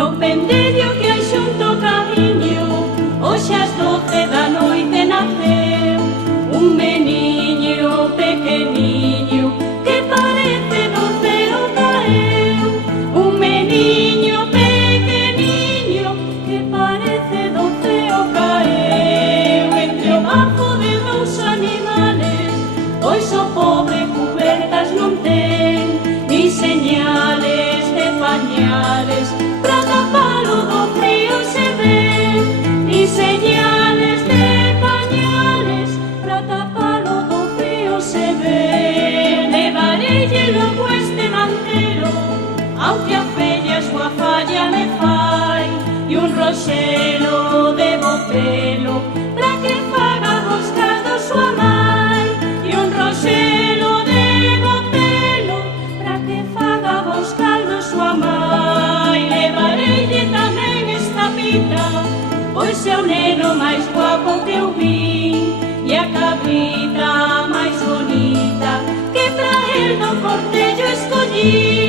no pendello que hai xunto ao camiño, hoxe ás 12 da noite naceu un meniño pequeniño que parece do ceo caeu. Un meniño pequeniño que parece do ceo caeu. Entre o bafo de dous animales, pois o pobre cubertas non ten, ni señales de pañales pra tapalo do frío se ven, ni señales de pañales pra tapalo do frío se ven. Levarelle logo este mantelo, aunque a fella súa falla me fai, e un roxelo de bo pelo pra que faga vos caldos súa mai, e un roxelo de bo pelo pra que faga vos caldos súa mai. Levarelle tamén esta pita, pois é o neno máis guapo que eu vi, e a cabrita máis bonita que pra el do cortello escollí.